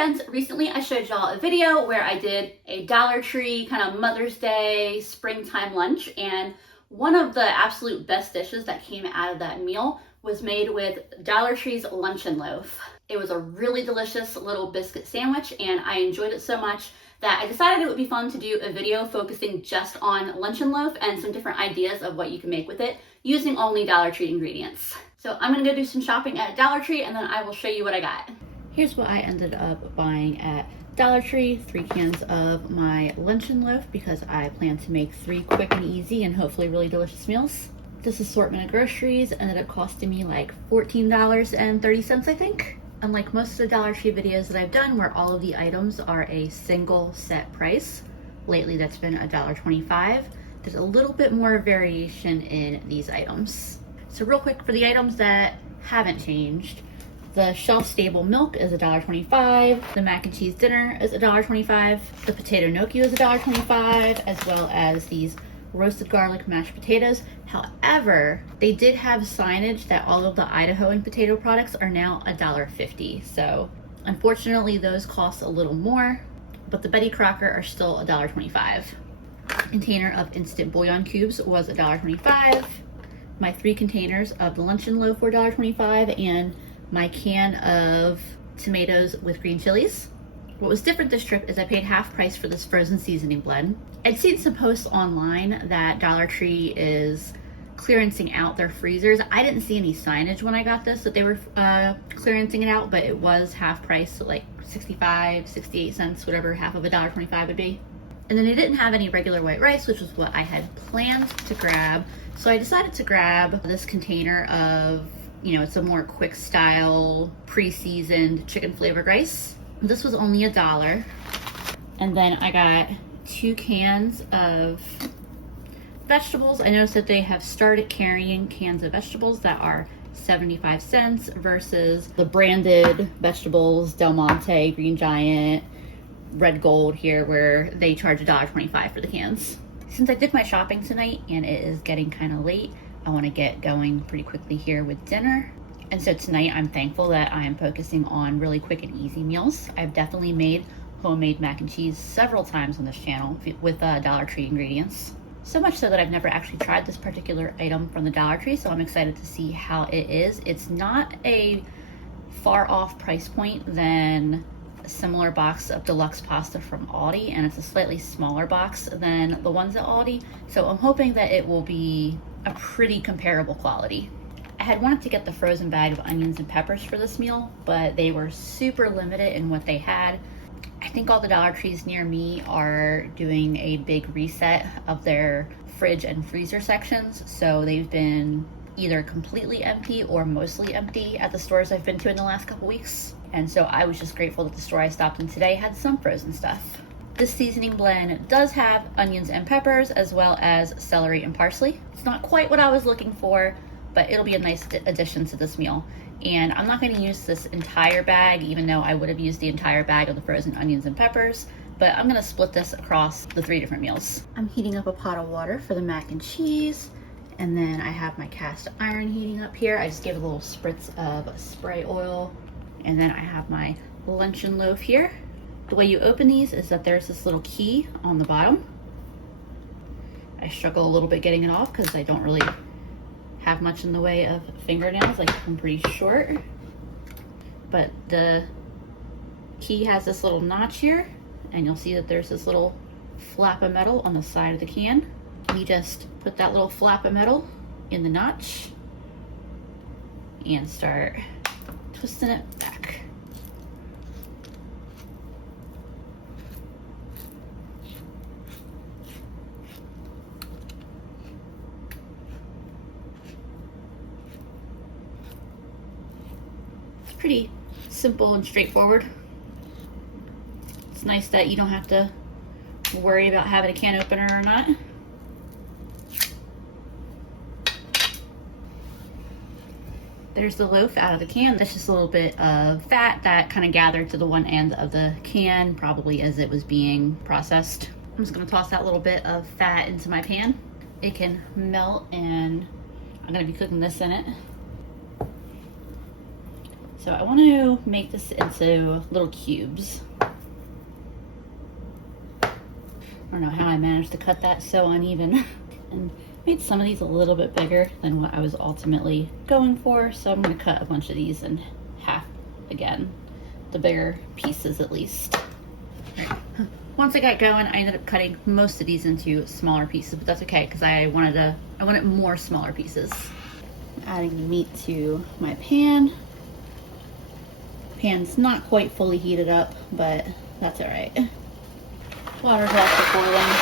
friends, recently I showed y'all a video where I did a Dollar Tree kind of Mother's Day springtime lunch, and one of the absolute best dishes that came out of that meal was made with Dollar Tree's Luncheon Loaf. It was a really delicious little biscuit sandwich, and I enjoyed it so much that I decided it would be fun to do a video focusing just on Luncheon Loaf and some different ideas of what you can make with it using only Dollar Tree ingredients. So I'm gonna go do some shopping at Dollar Tree and then I will show you what I got. Here's what I ended up buying at Dollar Tree: 3 cans of my Luncheon Loaf because I plan to make 3 quick and easy and hopefully really delicious meals. This assortment of groceries ended up costing me like $14.30, I think. Unlike most of the Dollar Tree videos that I've done where all of the items are a single set price, lately that's been $1.25. There's a little bit more variation in these items. So real quick, for the items that haven't changed, the shelf-stable milk is $1.25, the mac and cheese dinner is $1.25, the potato gnocchi is $1.25, as well as these roasted garlic mashed potatoes. However, they did have signage that all of the Idaho and potato products are now $1.50. So unfortunately, those cost a little more, but the Betty Crocker are still $1.25. Container of instant bouillon cubes was $1.25. My 3 containers of the Luncheon Loaf were $1.25, and my can of tomatoes with green chilies. What was different this trip is I paid half price for this frozen seasoning blend. I'd seen some posts online that Dollar Tree is clearancing out their freezers. I didn't see any signage when I got this that they were clearancing it out, but it was half price, so like 65, 68 cents, whatever half of $1.25 would be. And then they didn't have any regular white rice, which was what I had planned to grab. So I decided to grab this container of, it's a more quick style, pre-seasoned chicken flavored rice. This was only $1. And then I got 2 cans of vegetables. I noticed that they have started carrying cans of vegetables that are 75 cents versus the branded vegetables, Del Monte, Green Giant, Red Gold here, where they charge $1.25 for the cans. Since I did my shopping tonight and it is getting kind of late, I want to get going pretty quickly here with dinner. And so tonight I'm thankful that I am focusing on really quick and easy meals. I've definitely made homemade mac and cheese several times on this channel with Dollar Tree ingredients. So much so that I've never actually tried this particular item from the Dollar Tree, so I'm excited to see how it is. It's not a far off price point than a similar box of deluxe pasta from Aldi, and it's a slightly smaller box than the ones at Aldi. So I'm hoping that it will be a pretty comparable quality. I had wanted to get the frozen bag of onions and peppers for this meal, but they were super limited in what they had. I think all the Dollar Trees near me are doing a big reset of their fridge and freezer sections, so they've been either completely empty or mostly empty at the stores I've been to in the last couple weeks. And so I was just grateful that the store I stopped in today had some frozen stuff. This seasoning blend does have onions and peppers as well as celery and parsley. It's not quite what I was looking for, but it'll be a nice addition to this meal. And I'm not going to use this entire bag, even though I would have used the entire bag of the frozen onions and peppers, but I'm going to split this across the 3 different meals. I'm heating up a pot of water for the mac and cheese, and then I have my cast iron heating up here. I just gave a little spritz of spray oil, and then I have my Luncheon Loaf here. The way you open these is that there's this little key on the bottom. I struggle a little bit getting it off because I don't really have much in the way of fingernails, like I'm pretty short. But the key has this little notch here, and you'll see that there's this little flap of metal on the side of the can. You just put that little flap of metal in the notch and start twisting it back. Pretty simple and straightforward. It's nice that you don't have to worry about having a can opener or not. There's the loaf out of the can. That's just a little bit of fat that kind of gathered to the one end of the can, probably as it was being processed. I'm just gonna toss that little bit of fat into my pan. It can melt, and I'm gonna be cooking this in it. So I want to make this into little cubes. I don't know how I managed to cut that so uneven. And made some of these a little bit bigger than what I was ultimately going for. So I'm going to cut a bunch of these in half again. The bigger pieces at least. Once I got going, I ended up cutting most of these into smaller pieces, but that's okay because I wanted more smaller pieces. Adding the meat to my pan. Pan's not quite fully heated up, but that's all right. Water's also boiling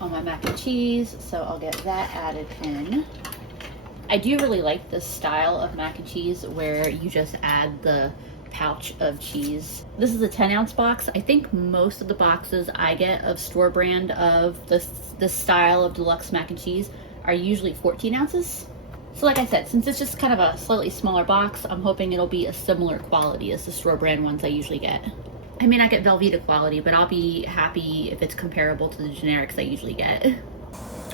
on my mac and cheese, so I'll get that added in. I do really like this style of mac and cheese where you just add the pouch of cheese. This is a 10-ounce box. I think most of the boxes I get of store brand of this style of deluxe mac and cheese are usually 14 ounces. So like I said, since it's just kind of a slightly smaller box, I'm hoping it'll be a similar quality as the store brand ones I usually get. I may not get Velveeta quality, but I'll be happy if it's comparable to the generics I usually get.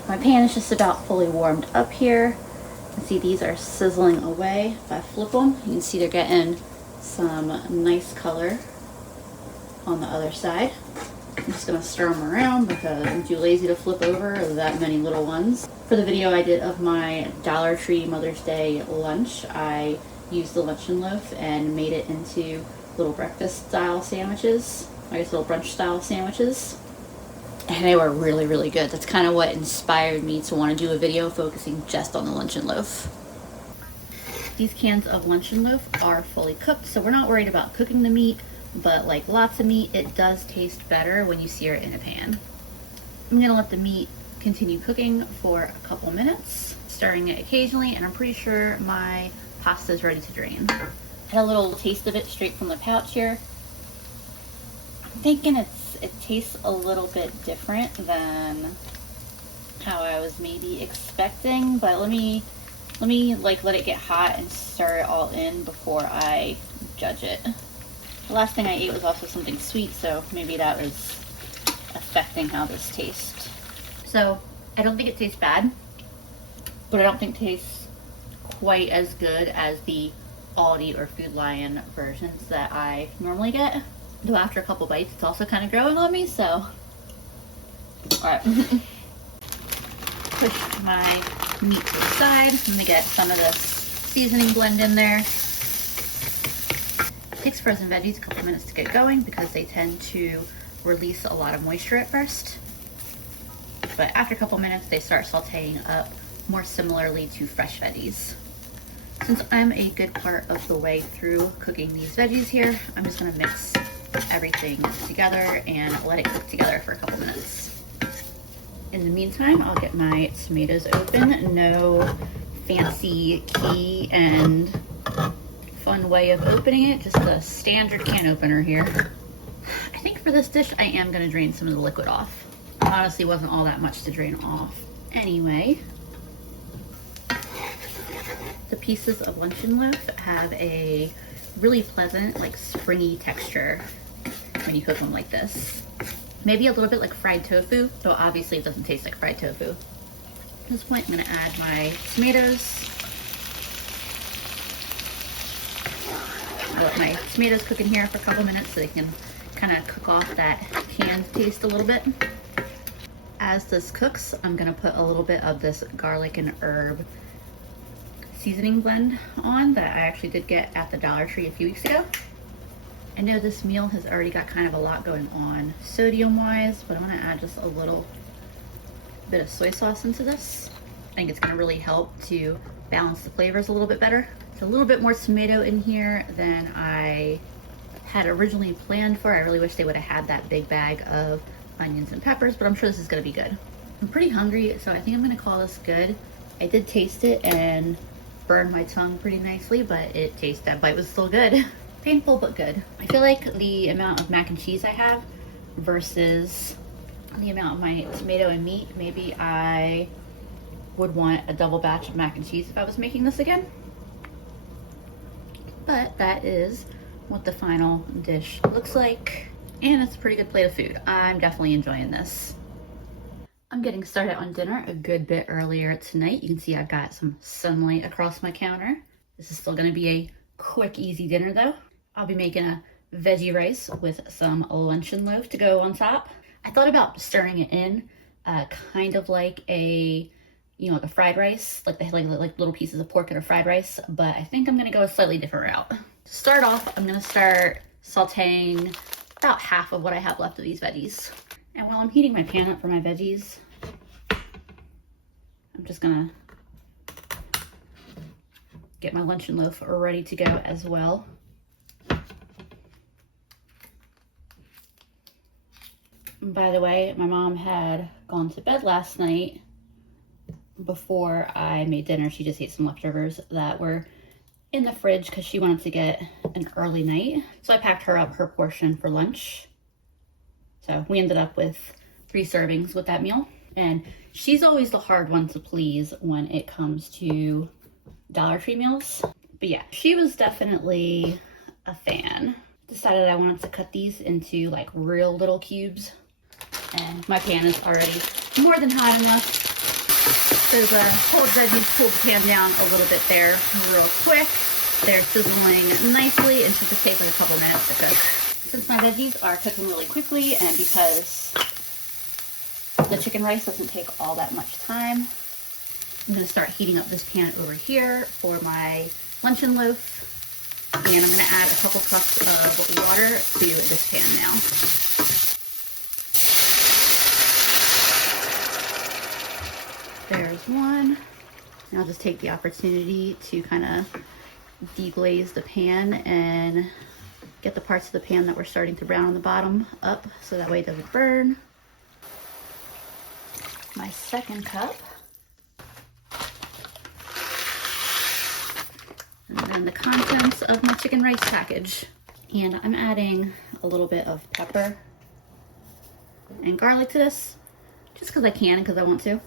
My pan is just about fully warmed up here. You can see these are sizzling away. If I flip them, you can see they're getting some nice color on the other side. I'm just gonna stir them around because I'm too lazy to flip over that many little ones. For the video I did of my Dollar Tree Mother's Day lunch, I used the Luncheon Loaf and made it into little breakfast style sandwiches. I guess little brunch style sandwiches. And they were really, really good. That's kind of what inspired me to want to do a video focusing just on the Luncheon Loaf. These cans of Luncheon Loaf are fully cooked, so we're not worried about cooking the meat, but like lots of meat, it does taste better when you sear it in a pan. I'm gonna let the meat continue cooking for a couple minutes, stirring it occasionally, and I'm pretty sure my pasta is ready to drain. I had a little taste of it straight from the pouch here. I'm thinking it tastes a little bit different than how I was maybe expecting, but let me like let it get hot and stir it all in before I judge it. The last thing I ate was also something sweet, so maybe that was affecting how this tastes. So I don't think it tastes bad, but I don't think it tastes quite as good as the Aldi or Food Lion versions that I normally get. Though after a couple bites, it's also kind of growing on me, so. All right. Push my meat to the side. I'm gonna get some of this seasoning blend in there. It takes frozen veggies a couple minutes to get going because they tend to release a lot of moisture at first. But after a couple minutes, they start sauteing up more similarly to fresh veggies. Since I'm a good part of the way through cooking these veggies here, I'm just gonna mix everything together and let it cook together for a couple minutes. In the meantime, I'll get my tomatoes open. No fancy key and fun way of opening it, just a standard can opener here. I think for this dish, I am gonna drain some of the liquid off. It honestly wasn't all that much to drain off. Anyway, the pieces of Luncheon Loaf have a really pleasant, like springy texture when you cook them like this. Maybe a little bit like fried tofu, though obviously it doesn't taste like fried tofu. At this point, I'm gonna add my tomatoes. I'll let my tomatoes cook in here for a couple minutes so they can kind of cook off that canned taste a little bit. As this cooks, I'm gonna put a little bit of this garlic and herb seasoning blend on that I actually did get at the Dollar Tree a few weeks ago. I know this meal has already got kind of a lot going on sodium wise, but I'm gonna add just a little bit of soy sauce into this. I think it's gonna really help to balance the flavors a little bit better. It's a little bit more tomato in here than I had originally planned for. I really wish they would have had that big bag of onions and peppers, but I'm sure this is gonna be good. I'm pretty hungry, so I think I'm gonna call this good. I did taste it and burned my tongue pretty nicely, but that bite was still good. Painful, but good. I feel like the amount of mac and cheese I have versus the amount of my tomato and meat, maybe I would want a double batch of mac and cheese if I was making this again. But that is what the final dish looks like. And it's a pretty good plate of food. I'm definitely enjoying this. I'm getting started on dinner a good bit earlier tonight. You can see I've got some sunlight across my counter. This is still gonna be a quick, easy dinner though. I'll be making a veggie rice with some luncheon loaf to go on top. I thought about stirring it in, kind of like a, you know, like a fried rice, like little pieces of pork in a fried rice, but I think I'm gonna go a slightly different route. To start off, I'm gonna start sauteing about half of what I have left of these veggies. And while I'm heating my pan up for my veggies, I'm just gonna get my luncheon loaf ready to go as well. And by the way, my mom had gone to bed last night before I made dinner. She just ate some leftovers that were in the fridge because she wanted to get an early night. So I packed her up her portion for lunch. So we ended up with 3 servings with that meal. And she's always the hard one to please when it comes to Dollar Tree meals. But yeah, she was definitely a fan. Decided I wanted to cut these into like real little cubes. And my pan is already more than hot enough. So the cold veggies cooled the pan down a little bit there real quick. They're sizzling nicely and should just take like a couple minutes to cook. Since my veggies are cooking really quickly and because the chicken rice doesn't take all that much time, I'm gonna start heating up this pan over here for my luncheon loaf. And I'm gonna add a couple cups of water to this pan now. There's one. And I'll just take the opportunity to kind of deglaze the pan and get the parts of the pan that were starting to brown on the bottom up so that way it doesn't burn. My second cup. And then the contents of my chicken rice package. And I'm adding a little bit of pepper and garlic to this, just because I can and because I want to.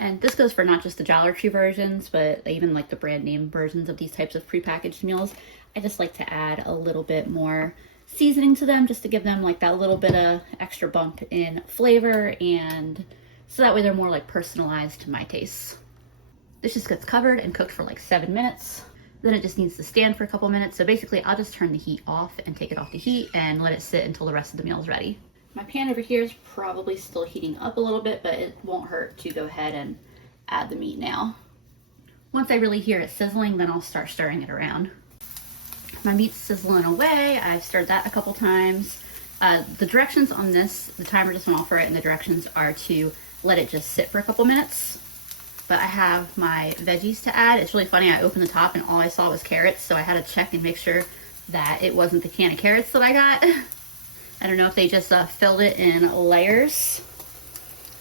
And this goes for not just the Dollar Tree versions, but even like the brand name versions of these types of prepackaged meals. I just like to add a little bit more seasoning to them just to give them like that little bit of extra bump in flavor, and so that way they're more like personalized to my tastes. This just gets covered and cooked for like 7 minutes. Then it just needs to stand for a couple minutes. So basically I'll just turn the heat off and take it off the heat and let it sit until the rest of the meal is ready. My pan over here is probably still heating up a little bit, but it won't hurt to go ahead and add the meat now. Once I really hear it sizzling, then I'll start stirring it around. My meat's sizzling away. I've stirred that a couple times. The directions on this, the timer just went off for it, and the directions are to let it just sit for a couple minutes. But I have my veggies to add. It's really funny, I opened the top and all I saw was carrots, so I had to check and make sure that it wasn't the can of carrots that I got. I don't know if they just filled it in layers,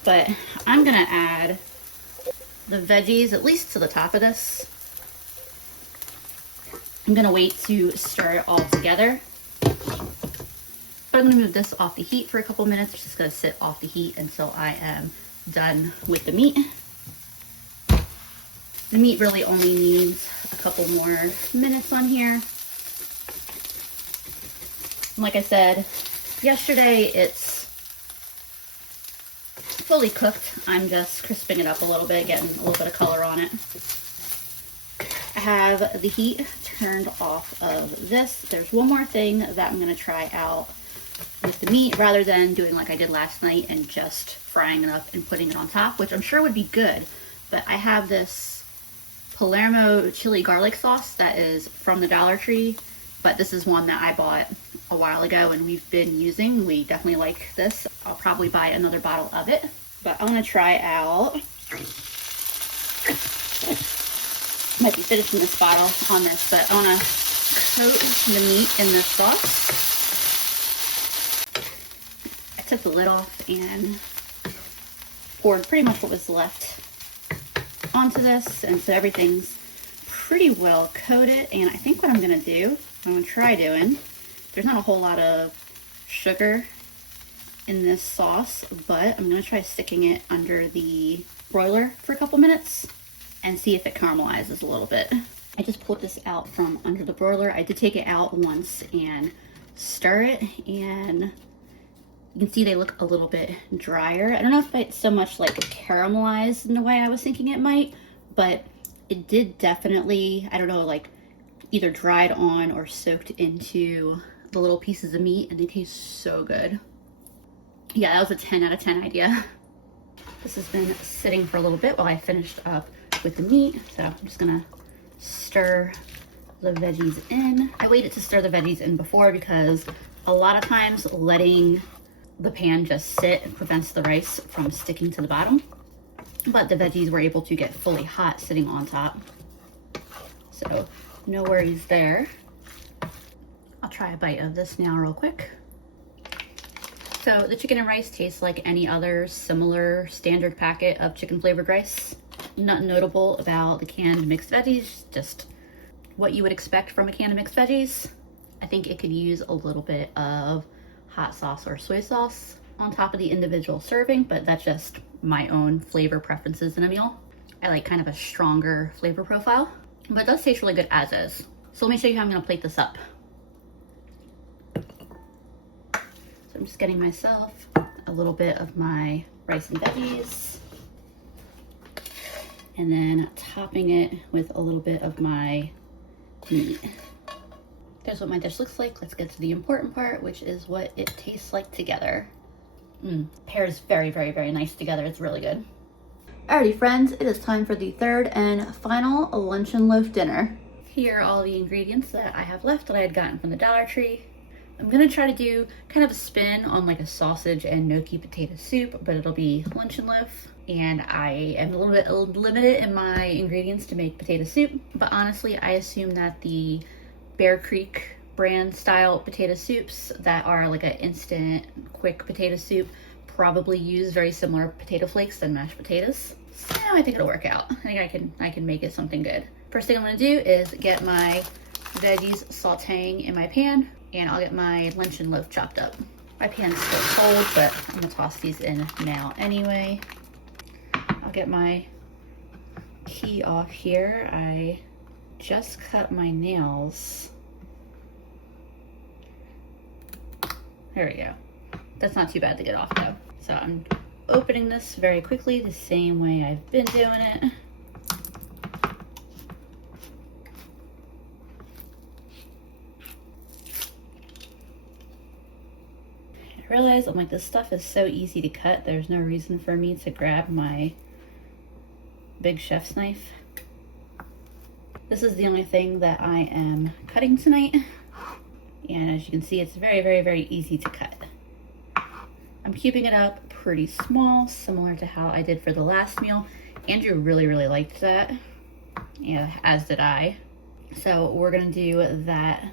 but I'm gonna add the veggies at least to the top of this. I'm gonna wait to stir it all together, but I'm gonna move this off the heat for a couple minutes. It's just gonna sit off the heat until I am done with the meat. The meat really only needs a couple more minutes on here. And like I said, yesterday it's fully cooked. I'm just crisping it up a little bit, getting a little bit of color on it. I have the heat turned off of this. There's one more thing that I'm gonna try out with the meat rather than doing like I did last night and just frying it up and putting it on top, which I'm sure would be good. But I have this Palermo chili garlic sauce that is from the Dollar Tree, but this is one that I bought a while ago and we've been using. We definitely like this. I'll probably buy another bottle of it, but I want to try out, might be finishing this bottle on this, but I want to coat the meat in this sauce. I took the lid off and poured pretty much what was left onto this, and so everything's pretty well coated. And I think what I'm gonna do, I'm gonna try doing, there's not a whole lot of sugar in this sauce, but I'm gonna try sticking it under the broiler for a couple minutes and see if it caramelizes a little bit. I just pulled this out from under the broiler. I did take it out once and stir it, and you can see they look a little bit drier. I don't know if it's so much like caramelized in the way I was thinking it might, but it did definitely, I don't know, like either dried on or soaked into the little pieces of meat, and they taste so good. Yeah, that was a 10 out of 10 idea. This has been sitting for a little bit while I finished up with the meat, so I'm just gonna stir the veggies in. I waited to stir the veggies in before because a lot of times letting the pan just sit prevents the rice from sticking to the bottom, but the veggies were able to get fully hot sitting on top, so no worries there. I'll try a bite of this now real quick. So the chicken and rice tastes like any other similar standard packet of chicken flavored rice. Nothing notable about the canned mixed veggies, just what you would expect from a can of mixed veggies. I think it could use a little bit of hot sauce or soy sauce on top of the individual serving, but that's just my own flavor preferences in a meal. I like kind of a stronger flavor profile, but it does taste really good as is. So let me show you how I'm gonna plate this up. So I'm just getting myself a little bit of my rice and veggies, and then topping it with a little bit of my meat. There's what my dish looks like. Let's get to the important part, which is what it tastes like together. Pairs very, very, very nice together. It's really good. Alrighty friends, it is time for the third and final luncheon loaf dinner. Here are all the ingredients that I have left that I had gotten from the Dollar Tree. I'm gonna try to do kind of a spin on like a sausage and gnocchi potato soup, but it'll be luncheon loaf. And I am a little bit limited in my ingredients to make potato soup, but honestly, I assume that the Bear Creek brand style potato soups that are like an instant quick potato soup probably use very similar potato flakes than mashed potatoes. So I think it'll work out. I think I can make it something good. First thing I'm gonna do is get my veggies sauteing in my pan, and I'll get my luncheon loaf chopped up. My pan's still cold, but I'm gonna toss these in now anyway. I'll get my key off here. I just cut my nails. There we go. That's not too bad to get off though. So I'm opening this very quickly the same way I've been doing it. I realize I'm like, this stuff is so easy to cut. There's no reason for me to grab my big chef's knife. This is the only thing that I am cutting tonight. And as you can see, it's very, very, very easy to cut. I'm keeping it up pretty small, similar to how I did for the last meal. Andrew really, really liked that. Yeah, as did I. So we're gonna do that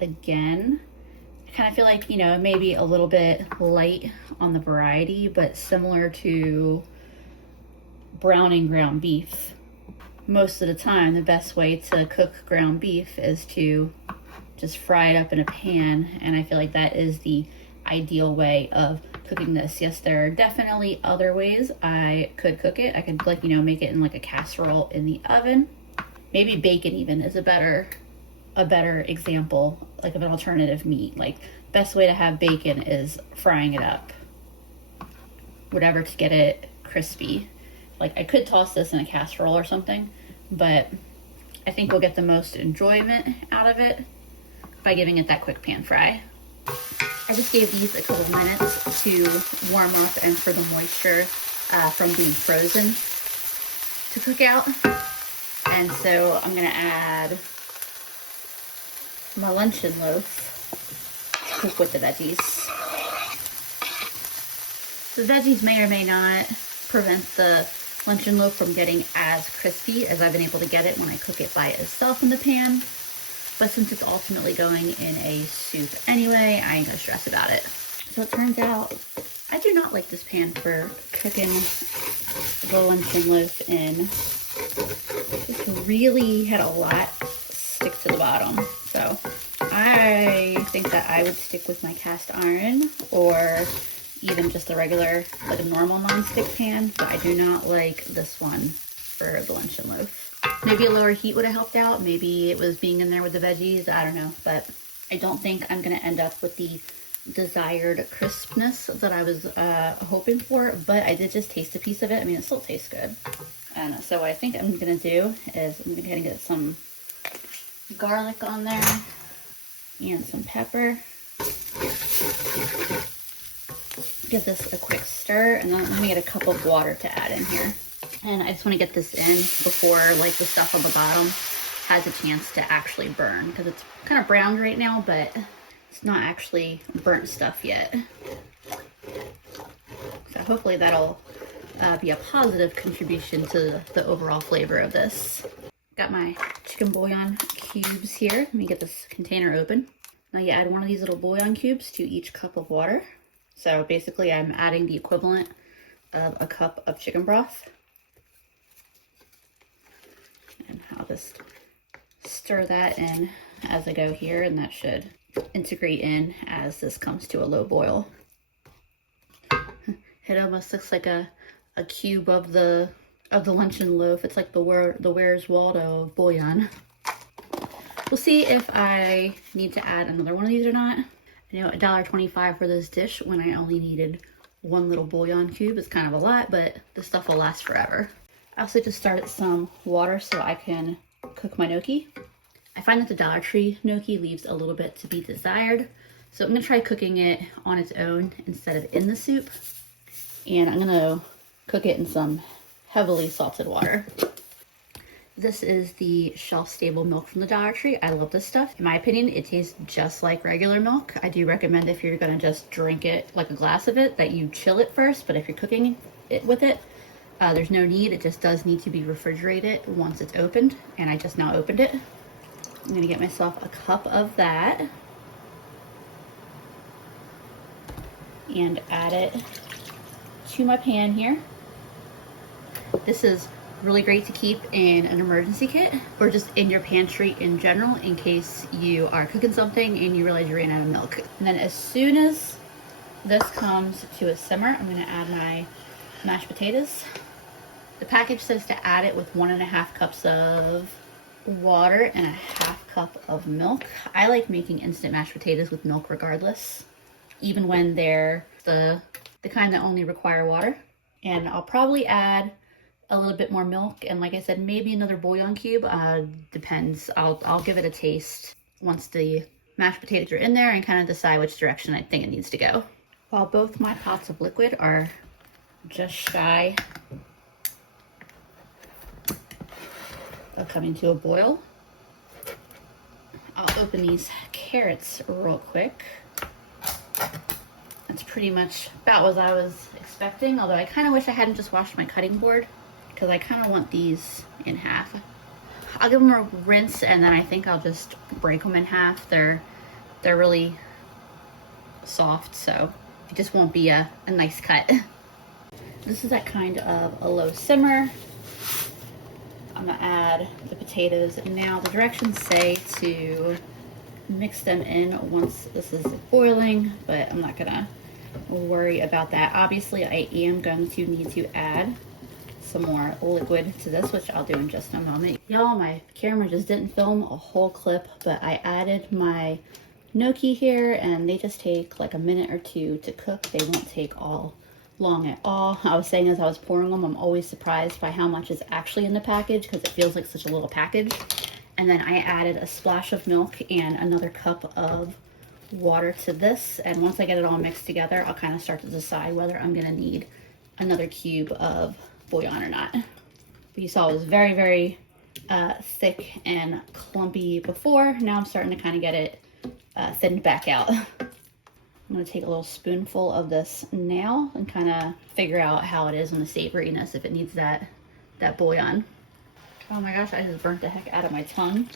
again. I kind of feel like, you know, maybe a little bit light on the variety, but similar to browning ground beef. Most of the time, the best way to cook ground beef is to just fry it up in a pan, and I feel like that is the ideal way of cooking this. Yes, there are definitely other ways I could cook it. I could, like, you know, make it in like a casserole in the oven. Maybe bacon even is a better example, like of an alternative meat. Like, best way to have bacon is frying it up, whatever, to get it crispy. Like, I could toss this in a casserole or something, but I think we'll get the most enjoyment out of it by giving it that quick pan fry. I just gave these a couple of minutes to warm up and for the moisture from being frozen to cook out. And so I'm gonna add my luncheon loaf to cook with the veggies. The veggies may or may not prevent the luncheon loaf from getting as crispy as I've been able to get it when I cook it by itself in the pan. But since it's ultimately going in a soup anyway, I ain't gonna stress about it. So it turns out I do not like this pan for cooking the luncheon loaf in. This really had a lot stick to the bottom. So I think that I would stick with my cast iron or even just a regular, like a normal non-stick pan, but I do not like this one for the luncheon loaf. Maybe a lower heat would have helped out. Maybe it was being in there with the veggies. I don't know, but I don't think I'm gonna end up with the desired crispness that I was hoping for, but I did just taste a piece of it. I mean, it still tastes good. And so what I think I'm gonna do is I'm gonna go ahead and get some garlic on there and some pepper. Give this a quick stir, and then let me get a cup of water to add in here. And I just want to get this in before like the stuff on the bottom has a chance to actually burn, because it's kind of browned right now, but it's not actually burnt stuff yet. So hopefully that'll be a positive contribution to the overall flavor of this. Got my chicken bouillon cubes here. Let me get this container open. Now you add one of these little bouillon cubes to each cup of water. So basically I'm adding the equivalent of a cup of chicken broth. And I'll just stir that in as I go here, and that should integrate in as this comes to a low boil. It almost looks like a cube of the Luncheon Loaf. It's like the Where's Waldo of bouillon. We'll see if I need to add another one of these or not. I know $1.25 for this dish when I only needed one little bouillon cube is kind of a lot, but this stuff will last forever. I also just started some water so I can cook my gnocchi. I find that the Dollar Tree gnocchi leaves a little bit to be desired, so I'm gonna try cooking it on its own instead of in the soup. And I'm gonna cook it in some heavily salted water. This is the shelf-stable milk from the Dollar Tree. I love this stuff. In my opinion, it tastes just like regular milk. I do recommend if you're gonna just drink it, like a glass of it, that you chill it first, but if you're cooking it with it, there's no need. It just does need to be refrigerated once it's opened, and I just now opened it. I'm gonna get myself a cup of that and add it to my pan here. This is really great to keep in an emergency kit or just in your pantry in general in case you are cooking something and you realize you ran out of milk. And then as soon as this comes to a simmer, I'm gonna add my mashed potatoes. The package says to add it with 1.5 cups of water and 1/2 cup of milk. I like making instant mashed potatoes with milk regardless, even when they're the kind that only require water. And I'll probably add a little bit more milk, and like I said, maybe another bouillon cube. Depends. I'll give it a taste once the mashed potatoes are in there and kind of decide which direction I think it needs to go. While both my pots of liquid are just shy of coming to a boil, I'll open these carrots real quick. It's pretty much about what I was expecting, although I kind of wish I hadn't just washed my cutting board, because I kind of want these in half. I'll give them a rinse, and then I think I'll just break them in half. They're really soft, so it just won't be a nice cut. This is at kind of a low simmer. I'm gonna add the potatoes. Now the directions say to mix them in once this is boiling, but I'm not gonna worry about that. Obviously, I am going to need to add some more liquid to this, which I'll do in just a moment. Y'all, my camera just didn't film a whole clip, but I added my gnocchi here, and they just take like a minute or two to cook. They won't take long at all. I was saying as I was pouring them, I'm always surprised by how much is actually in the package because it feels like such a little package. And then I added a splash of milk and another cup of water to this. And once I get it all mixed together, I'll kind of start to decide whether I'm gonna need another cube of bouillon or not. But you saw it was very, very thick and clumpy before. Now I'm starting to kind of get it thinned back out. I'm gonna take a little spoonful of this now and kind of figure out how it is in the savoriness, if it needs that bouillon. Oh my gosh, I just burnt the heck out of my tongue.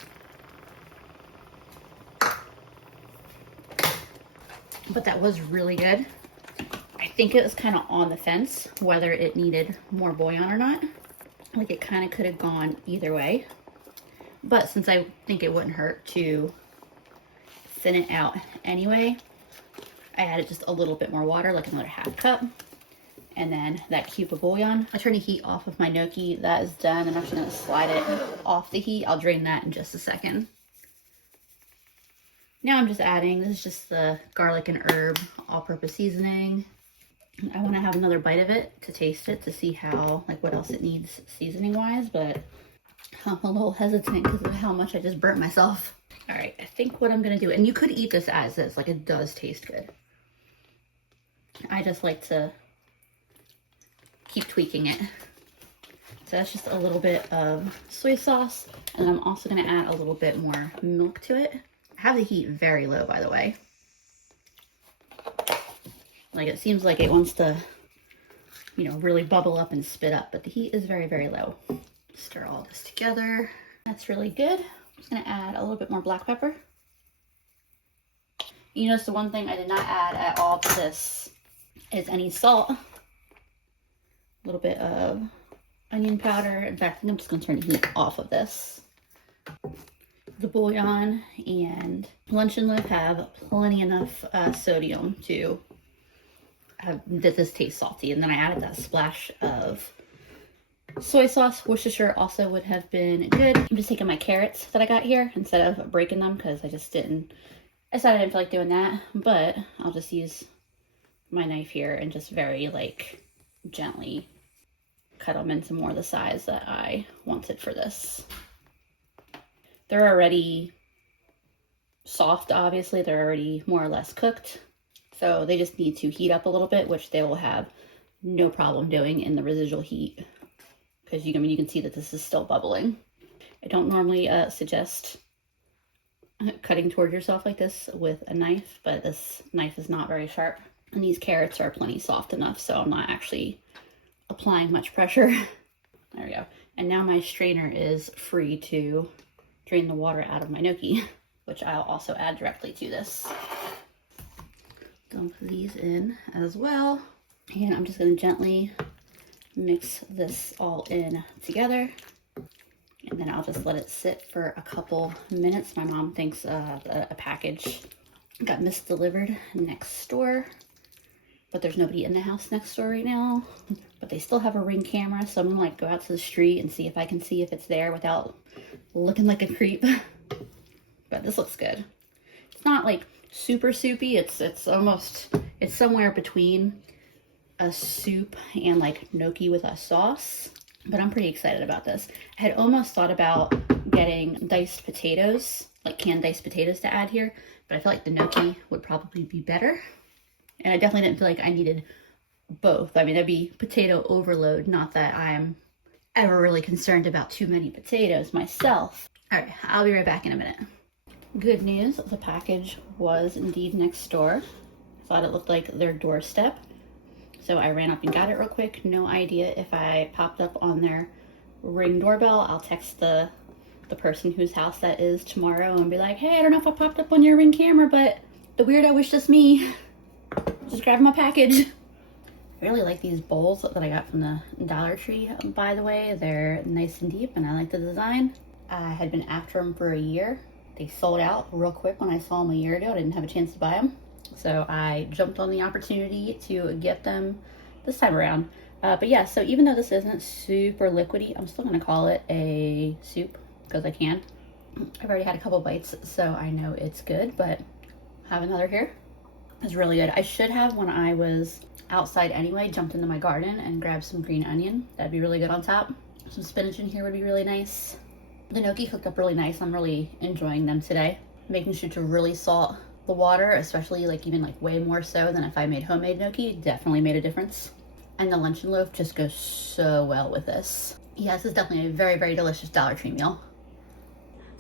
But that was really good. I think it was kind of on the fence whether it needed more bouillon or not. Like it kind of could have gone either way. But since I think it wouldn't hurt to thin it out anyway, I added just a little bit more water, like another 1/2 cup. And then that cube of bouillon. I turn the heat off of my gnocchi. That is done. I'm actually gonna slide it off the heat. I'll drain that in just a second. Now I'm just adding, this is just the garlic and herb all-purpose seasoning. I wanna have another bite of it to taste it, to see how, like what else it needs seasoning-wise, but I'm a little hesitant because of how much I just burnt myself. All right, I think what I'm gonna do, and you could eat this as is, like it does taste good. I just like to keep tweaking it. So that's just a little bit of soy sauce, and I'm also gonna add a little bit more milk to it. I have the heat very low, by the way. Like it seems like it wants to, you know, really bubble up and spit up, but the heat is very, very low. Stir all this together. That's really good. I'm just gonna add a little bit more black pepper. You notice the one thing I did not add at all to this is any salt. A little bit of onion powder. In fact, I think I'm just gonna turn the heat off of this. The bouillon and Luncheon Loaf have plenty enough sodium to have this taste salty. And then I added that splash of soy sauce. Worcestershire also would have been good. I'm just taking my carrots that I got here instead of breaking them because I decided I didn't feel like doing that. But I'll just use my knife here and just very like gently cut them into more the size that I wanted for this. They're already soft, obviously. They're already more or less cooked. So they just need to heat up a little bit, which they will have no problem doing in the residual heat. Because you can see that this is still bubbling. I don't normally suggest cutting towards yourself like this with a knife, but this knife is not very sharp. And these carrots are plenty soft enough, so I'm not actually applying much pressure. There we go. And now my strainer is free to drain the water out of my gnocchi, which I'll also add directly to this. Dump these in as well. And I'm just gonna gently mix this all in together. And then I'll just let it sit for a couple minutes. My mom thinks a package got misdelivered next door, but there's nobody in the house next door right now. But they still have a Ring camera, so I'm gonna like go out to the street and see if I can see if it's there without looking like a creep. But this looks good. It's not like super soupy. It's somewhere between a soup and like gnocchi with a sauce. But I'm pretty excited about this. I had almost thought about getting diced potatoes, like canned diced potatoes to add here, but I feel like the gnocchi would probably be better. And I definitely didn't feel like I needed both. I mean, that'd be potato overload. Not that I'm ever really concerned about too many potatoes myself. All right, I'll be right back in a minute. Good news, the package was indeed next door. Thought it looked like their doorstep. So I ran up and got it real quick. No idea if I popped up on their Ring doorbell. I'll text the person whose house that is tomorrow and be like, hey, I don't know if I popped up on your Ring camera, but the weirdo was just me. Just grabbing my package. I really like these bowls that I got from the Dollar Tree, by the way. They're nice and deep and I like the design. I had been after them for a year. They sold out real quick when I saw them a year ago. I didn't have a chance to buy them. So I jumped on the opportunity to get them this time around. But yeah, so even though this isn't super liquidy, I'm still gonna call it a soup because I can. I've already had a couple bites, so I know it's good, but have another here. It's really good. I should have, when I was outside anyway, jumped into my garden and grabbed some green onion. That'd be really good on top. Some spinach in here would be really nice. The gnocchi cooked up really nice. I'm really enjoying them today. Making sure to really salt the water, especially like even like way more so than if I made homemade gnocchi, definitely made a difference. And the Luncheon Loaf just goes so well with this. Yeah, this is definitely a very, very delicious Dollar Tree meal.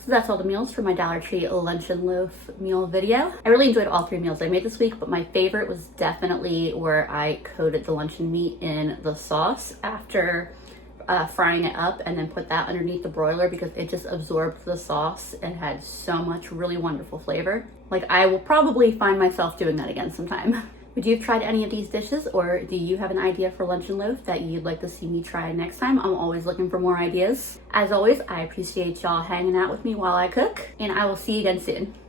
So that's all the meals for my Dollar Tree Luncheon Loaf meal video. I really enjoyed all three meals I made this week, but my favorite was definitely where I coated the luncheon meat in the sauce after frying it up and then put that underneath the broiler because it just absorbed the sauce and had so much really wonderful flavor. Like, I will probably find myself doing that again sometime. Would you have tried any of these dishes, or do you have an idea for Luncheon Loaf that you'd like to see me try next time? I'm always looking for more ideas. As always, I appreciate y'all hanging out with me while I cook, and I will see you again soon.